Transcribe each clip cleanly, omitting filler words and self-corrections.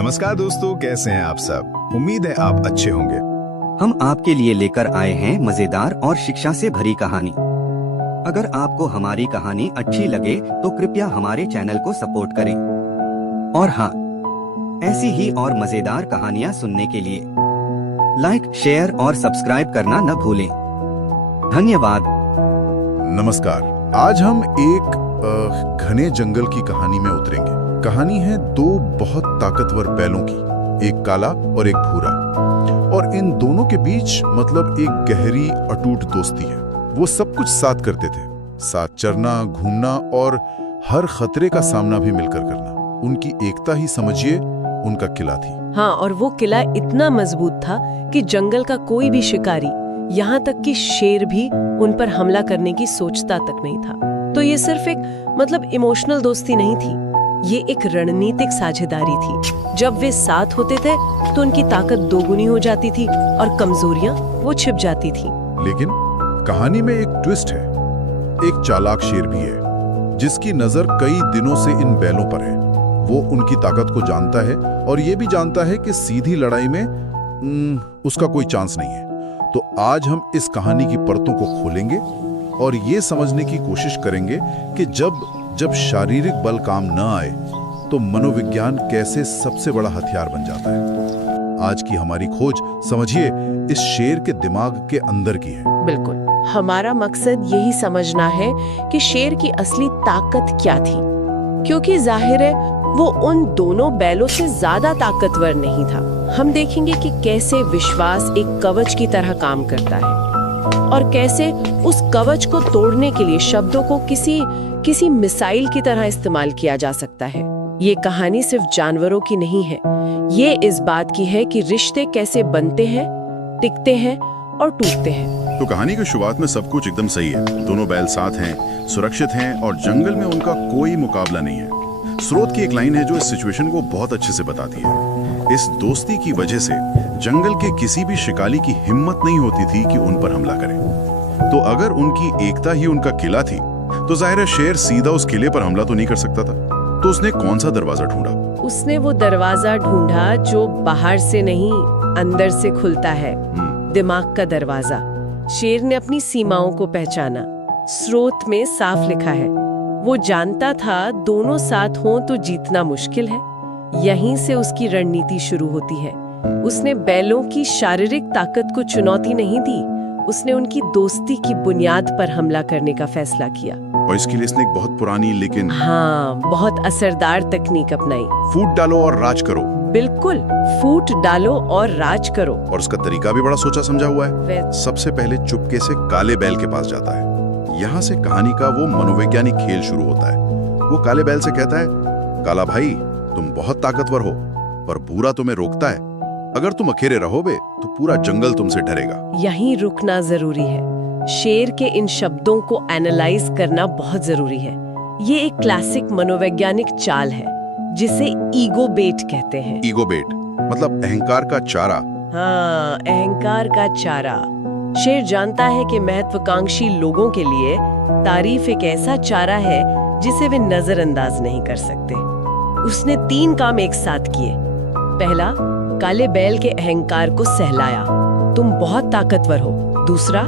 नमस्कार दोस्तों, कैसे हैं आप सब। उम्मीद है आप अच्छे होंगे। हम आपके लिए लेकर आए हैं मजेदार और शिक्षा से भरी कहानी। अगर आपको हमारी कहानी अच्छी लगे तो कृपया हमारे चैनल को सपोर्ट करें। और हाँ, ऐसी ही और मजेदार कहानियाँ सुनने के लिए लाइक, शेयर और सब्सक्राइब करना न भूलें। धन्यवाद। नमस्कार। आज हम एक घने जंगल की कहानी में उतरेंगे। कहानी है दो बहुत ताकतवर बैलों की, एक काला और एक भूरा। और इन दोनों के बीच मतलब एक गहरी अटूट दोस्ती है। वो सब कुछ साथ करते थे, साथ चरना, घूमना और हर खतरे का सामना भी मिलकर करना। उनकी एकता ही समझिए उनका किला थी। हाँ, और वो किला इतना मजबूत था कि जंगल का कोई भी शिकारी, यहाँ तक कि शेर भी उन पर हमला करने की सोचता तक नहीं था। तो ये सिर्फ एक मतलब इमोशनल दोस्ती नहीं थी, ये एक रणनीतिक साझेदारी थी। जब वे साथ होते थे तो उनकी ताकत दोगुनी हो जाती थी और कमजोरियां वो छिप जाती थी। लेकिन कहानी में एक ट्विस्ट है। एक चालाक शेर भी है जिसकी नजर कई दिनों से इन बैलों पर है। वो उनकी ताकत को जानता है और ये भी जानता है कि सीधी लड़ाई में उसका कोई चांस नहीं है। तो आज हम इस कहानी की परतों को खोलेंगे और ये समझने की कोशिश करेंगे कि जब शारीरिक बल काम न आए तो मनोविज्ञान कैसे सबसे बड़ा हथियार बन जाता है। आज की हमारी खोज समझिए इस शेर के दिमाग के अंदर की है। बिल्कुल, हमारा मकसद यही समझना है कि शेर की असली ताकत क्या थी, क्योंकि जाहिर है वो उन दोनों बैलों से ज्यादा ताकतवर नहीं था। हम देखेंगे कि कैसे विश्वास एक कवच की तरह काम करता है और कैसे उस कवच को तोड़ने के लिए शब्दों को किसी मिसाइल की तरह इस्तेमाल किया जा सकता है। ये कहानी सिर्फ जानवरों की नहीं है, ये इस बात की है कि रिश्ते कैसे बनते हैं, टिकते हैं और टूटते हैं। तो कहानी की शुरुआत में सब कुछ एकदम सही है। दोनों बैल साथ हैं, सुरक्षित हैं और जंगल में उनका कोई मुकाबला नहीं है। स्रोत की एक लाइन है जो इस सिचुएशन को बहुत अच्छे से बताती है। इस दोस्ती की वजह से जंगल के किसी भी शिकारी की हिम्मत नहीं होती थी कि उन पर हमला करे। तो अगर उनकी एकता ही उनका किला थी तो जाहिर है शेर सीधा उस किले पर हमला तो नहीं कर सकता था। तो उसने कौन सा दरवाजा ढूंढा? उसने वो दरवाजा ढूंढा जो बाहर से नहीं अंदर से खुलता है, दिमाग का दरवाजा। शेर ने अपनी सीमाओं को पहचाना। स्रोत में साफ लिखा है, वो जानता था दोनों साथ हों तो जीतना मुश्किल है। यहीं से उसकी रणनीति शुरू होती है। उसने बैलों की शारीरिक ताकत को चुनौती नहीं दी, उसने उनकी दोस्ती की बुनियाद पर हमला करने का फैसला किया। और इसके लिए इसने एक बहुत पुरानी लेकिन बहुत असरदार तकनीक अपनाई। फूट डालो और राज करो। बिल्कुल, फूट डालो और राज करो। और उसका तरीका भी बड़ा सोचा समझा हुआ है। सबसे पहले चुपके से काले बैल के पास जाता है। यहाँ से कहानी का वो मनोवैज्ञानिक खेल शुरू होता है। वो काले बैल से कहता है, काला भाई तुम बहुत ताकतवर हो, पर भूरा तुम्हें रोकता है। अगर तुम अकेले रहोगे तो पूरा जंगल तुमसे डरेगा। यहीं रुकना जरूरी है। शेर के इन शब्दों को एनालाइज करना बहुत जरूरी है। ये एक क्लासिक मनोवैज्ञानिक चाल है जिसे ईगो बेट कहते हैं। ईगो बेट मतलब अहंकार का चारा। हाँ, अहंकार का चारा। शेर जानता है कि महत्वाकांक्षी लोगों के लिए तारीफ एक ऐसा चारा है जिसे वे नजरअंदाज नहीं कर सकते। उसने 3 काम एक साथ किए। पहला, काले बैल के अहंकार को सहलाया, तुम बहुत ताकतवर हो। दूसरा,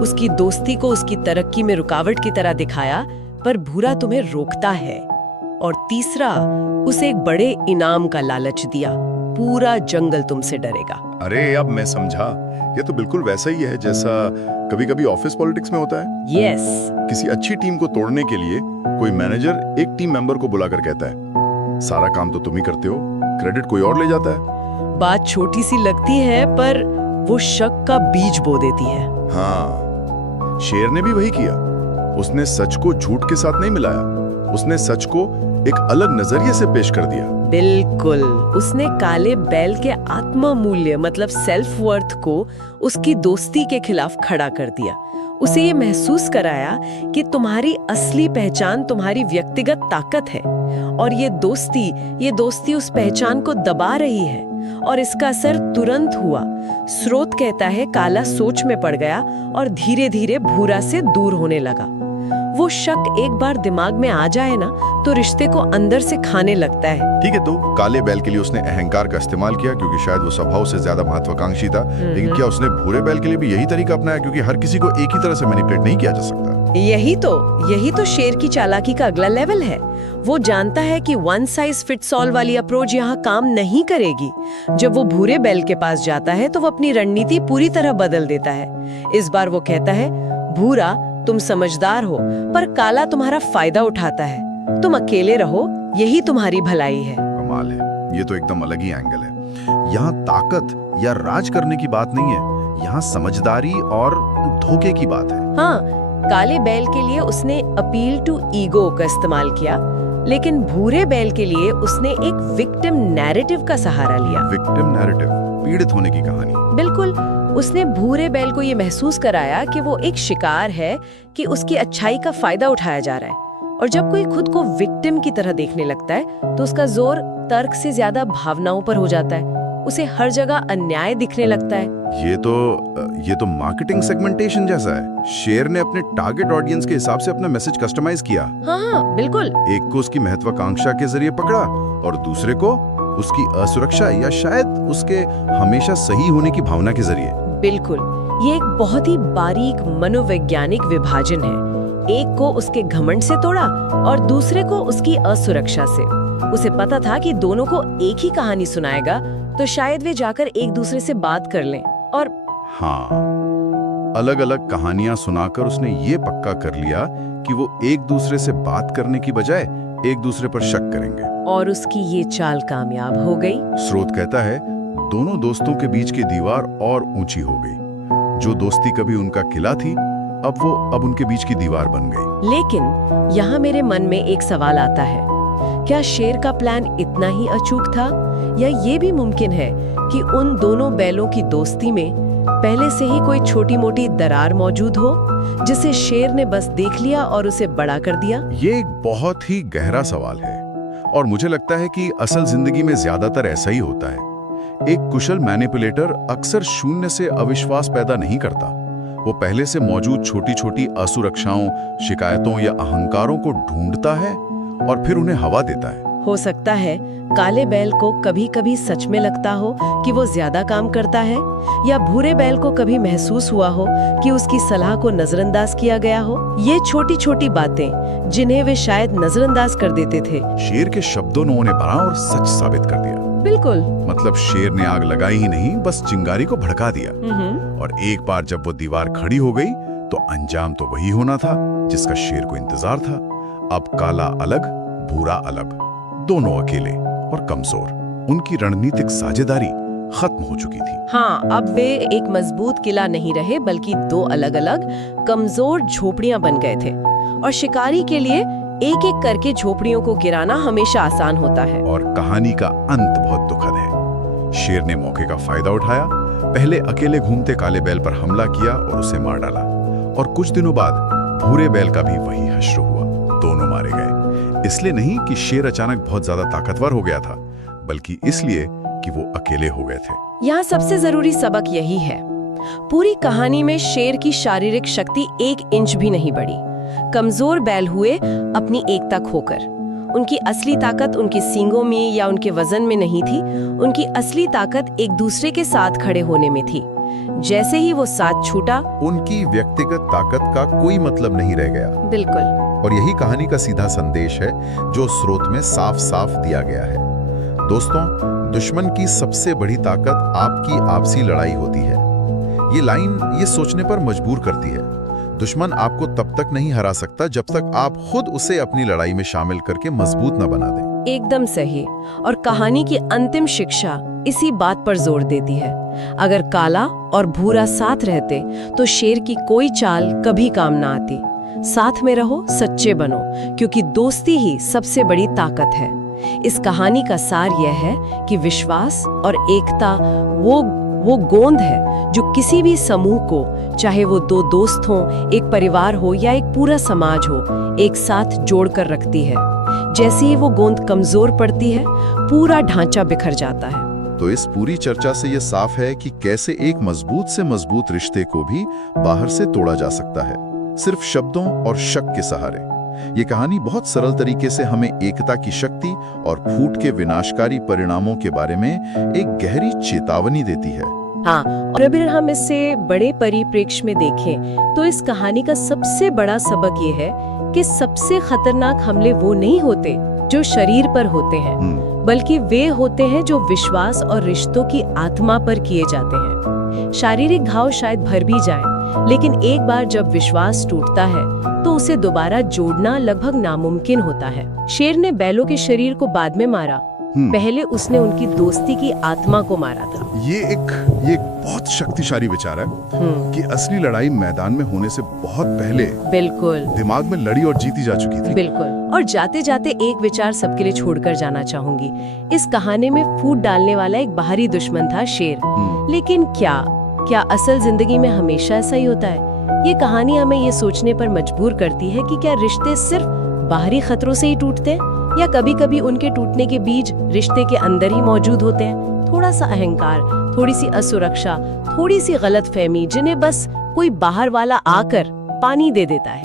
उसकी दोस्ती को उसकी तरक्की में रुकावट की तरह दिखाया, पर भूरा तुम्हें रोकता है। और तीसरा, उसे एक बड़े इनाम का लालच दिया, पूरा जंगल तुमसे डरेगा। अरे अब मैं समझा, ये तो बिल्कुल वैसा ही है जैसा कभी-कभी ऑफिस पॉलिटिक्स में होता है। यस। किसी अच्छी टीम को तोड़ने के लिए कोई मैनेजर एक टीम मेंबर को बुलाकर कहता है, सारा काम तो तुम ही करते हो, क्रेडिट कोई और ले जाता है। बात छोटी सी लगती है पर वो शक का बीज बो देती है। हाँ, शेर ने भी वही किया। उसने सच को झूठ के साथ नहीं मिलाया, उसने सच को एक अलग नजरिए से पेश कर दिया। बिल्कुल, उसने काले बैल के आत्म मूल्य मतलब सेल्फ वर्थ को उसकी दोस्ती के खिलाफ खड़ा कर दिया। उसे ये महसूस कराया कि तुम्हारी असली पहचान तुम्हारी व्यक्तिगत ताकत है और ये दोस्ती उस पहचान को दबा रही है। और इसका असर तुरंत हुआ। स्रोत कहता है काला सोच में पड़ गया और धीरे धीरे भूरा से दूर होने लगा। वो शक एक बार दिमाग में आ जाए ना तो रिश्ते को अंदर से खाने लगता है। ठीक है, तो काले बैल के लिए उसने अहंकार का इस्तेमाल किया क्योंकि शायद वो स्वभाव से ज्यादा महत्वाकांक्षी था, लेकिन क्या उसने भूरे बैल के लिए भी यही तरीका अपनाया क्योंकि हर किसी को एक ही तरह से मैनिपुलेट नहीं किया जा सकता? यही तो शेर की चालाकी का अगला लेवल है। वो जानता है कि वन साइज फिट्स ऑल वाली अप्रोच यहाँ काम नहीं करेगी। जब वो भूरे बैल के पास जाता है तो वो अपनी रणनीति पूरी तरह बदल देता है। इस बार वो कहता है, भूरा तुम समझदार हो पर काला तुम्हारा फायदा उठाता है, तुम अकेले रहो, यही तुम्हारी भलाई है। कमाल है, ये तो एकदम अलग ही एंगल है। यहाँ ताकत या राज करने की बात नहीं है, यहाँ समझदारी और धोखे की बात है। हाँ, काले बैल के लिए उसने अपील टू ईगो का इस्तेमाल किया, लेकिन भूरे बैल के लिए उसने एक विक्टिम नैरेटिव का सहारा लिया। विक्टिम नैरेटिव, पीड़ित होने की कहानी। बिल्कुल, उसने भूरे बैल को ये महसूस कराया कि वो एक शिकार है, कि उसकी अच्छाई का फायदा उठाया जा रहा है। और जब कोई खुद को विक्टिम की तरह देखने लगता है तो उसका जोर तर्क से ज्यादा भावनाओं पर हो जाता है। उसे हर जगह अन्याय दिखने लगता है। ये तो मार्केटिंग सेगमेंटेशन जैसा है। शेर ने अपने टारगेट ऑडियंस के हिसाब से अपना मैसेज कस्टमाइज किया। हाँ, बिल्कुल। एक को उसकी महत्वाकांक्षा के जरिए पकड़ा और दूसरे को उसकी असुरक्षा या शायद उसके हमेशा सही होने की भावना के जरिए। बिल्कुल, ये एक बहुत ही बारीक मनोवैज्ञानिक विभाजन है। एक को उसके घमंड से तोड़ा और दूसरे को उसकी असुरक्षा से। उसे पता था कि दोनों को एक ही कहानी सुनाएगा तो शायद वे जाकर एक दूसरे से बात कर लें। और हाँ, अलग अलग कहानियां सुनाकर उसने ये पक्का कर लिया कि वो एक दूसरे से बात करने की बजाय एक दूसरे पर शक करेंगे। और उसकी ये चाल कामयाब हो गई। स्रोत कहता है, दोनों दोस्तों के बीच की दीवार और ऊंची हो गई। जो दोस्ती कभी उनका किला थी, अब उनके बीच की दीवार बन गई। लेकिन यहाँ मेरे मन में एक सवाल आता है, क्या शेर का प्लान इतना ही अचूक था, या ये भी मुमकिन है कि उन दोनों बैलों की दोस्ती में पहले से ही कोई छोटी मोटी दरार मौजूद हो, जिसे शेर ने बस देख लिया और उसे बड़ा कर दिया? ये एक बहुत ही गहरा सवाल है और मुझे लगता है कि असल जिंदगी में ज्यादातर ऐसा ही होता है। एक कुशल मैनिपुलेटर अक्सर शून्य से अविश्वास पैदा नहीं करता। वो पहले से मौजूद छोटी छोटी असुरक्षाओं, शिकायतों या अहंकारों को ढूंढता है और फिर उन्हें हवा देता है। हो सकता है काले बैल को कभी कभी सच में लगता हो कि वो ज्यादा काम करता है, या भूरे बैल को कभी महसूस हुआ हो कि उसकी सलाह को नजरअंदाज किया गया हो। ये छोटी छोटी बातें जिन्हें वे शायद नजरअंदाज कर देते थे। शेर के शब्दों ने उन्हें भरा और सच साबित कर दिया। बिल्कुल, मतलब शेर ने आग लगाई ही नहीं, बस चिंगारी को भड़का दिया। और एक बार जब वो दीवार खड़ी हो गई तो अंजाम तो वही होना था जिसका शेर को इंतजार था। अब काला अलग, भूरा अलग, दोनों अकेले और कमजोर। उनकी रणनीतिक साझेदारी खत्म हो चुकी थी। हाँ, अब वे एक मजबूत किला नहीं रहे, बल्कि दो अलग अलग कमजोर झोपड़ियां बन गए थे। और शिकारी के लिए एक एक करके झोपड़ियों को गिराना हमेशा आसान होता है। और कहानी का अंत बहुत दुखद है। शेर ने मौके का फायदा उठाया, पहले अकेले घूमते काले बैल पर हमला किया और उसे मार डाला। और कुछ दिनों बाद भूरे बैल का भी वही हश्र हुआ, दोनों मारे गए। इसलिए नहीं कि शेर अचानक बहुत ज्यादा ताकतवर हो गया था, बल्कि इसलिए कि वो अकेले हो गए थे। यहाँ सबसे जरूरी सबक यही है, पूरी कहानी में शेर की शारीरिक शक्ति 1 इंच भी नहीं बढ़ी। कमजोर बैल हुए अपनी एकता खोकर। उनकी असली ताकत उनकी सींगों में या उनके वजन में नहीं थी, उनकी असली ताकत एक दूसरे के साथ खड़े होने में थी। जैसे ही वो साथ छूटा, उनकी व्यक्तिगत ताकत का कोई मतलब नहीं रह गया। बिल्कुल। और यही कहानी का सीधा संदेश है जो स्रोत में साफ साफ दिया गया है। दोस्तों, दुश्मन की सबसे बड़ी ताकत आपकी आपसी लड़ाई होती है। ये लाइन ये सोचने पर मजबूर करती है। दुश्मन आपको तब तक नहीं हरा सकता जब तक आप खुद उसे अपनी लड़ाई में शामिल करके मजबूत न बना दें। एकदम सही। और कहानी की अंतिम शिक्षा इसी बात पर जोर देती है। अगर काला और भूरा साथ रहते तो शेर की कोई चाल कभी काम ना आती। साथ में रहो, सच्चे बनो, क्योंकि दोस्ती ही सबसे बड़ी ताकत है। इस कहानी का सार यह है कि विश्वास और एकता वो गोंद है जो किसी भी समूह को, चाहे वो 2 दोस्त हों, एक परिवार हो या एक पूरा समाज हो, एक साथ जोड़कर रखती है। जैसे ही वो गोंद कमजोर पड़ती है, पूरा ढांचा बिखर जाता है। तो इस पूरी चर्चा से ये साफ है कि कैसे एक मजबूत से मजबूत रिश्ते को भी बाहर से तोड़ा जा सकता है। सिर्फ शब्दों और शक के सहारे। ये कहानी बहुत सरल तरीके से हमें एकता की शक्ति और फूट के विनाशकारी परिणामों के बारे में एक गहरी चेतावनी देती है। हाँ, और अगर हम इसे बड़े परिप्रेक्ष्य में देखें तो इस कहानी का सबसे बड़ा सबक ये है कि सबसे खतरनाक हमले वो नहीं होते जो शरीर पर होते हैं, बल्कि वे होते हैं जो विश्वास और रिश्तों की आत्मा पर किए जाते हैं। शारीरिक घाव शायद भर भी जाए, लेकिन एक बार जब विश्वास टूटता है तो उसे दोबारा जोड़ना लगभग नामुमकिन होता है। शेर ने बैलों के शरीर को बाद में मारा, पहले उसने उनकी दोस्ती की आत्मा को मारा था। ये एक बहुत शक्तिशाली विचार है कि असली लड़ाई मैदान में होने से बहुत पहले बिल्कुल दिमाग में लड़ी और जीती जा चुकी थी। बिल्कुल। और जाते जाते एक विचार सबके लिए छोड़कर जाना चाहूंगी। इस कहानी में फूट डालने वाला एक बाहरी दुश्मन था शेर, लेकिन क्या असल जिंदगी में हमेशा ऐसा ही होता है? ये कहानी हमें ये सोचने पर मजबूर करती है कि क्या रिश्ते सिर्फ बाहरी खतरों से ही टूटते हैं, या कभी-कभी उनके टूटने के बीज रिश्ते के अंदर ही मौजूद होते हैं। थोड़ा सा अहंकार, थोड़ी सी असुरक्षा, थोड़ी सी गलतफहमी, जिन्हें बस कोई बाहर वाला आकर पानी दे देता है।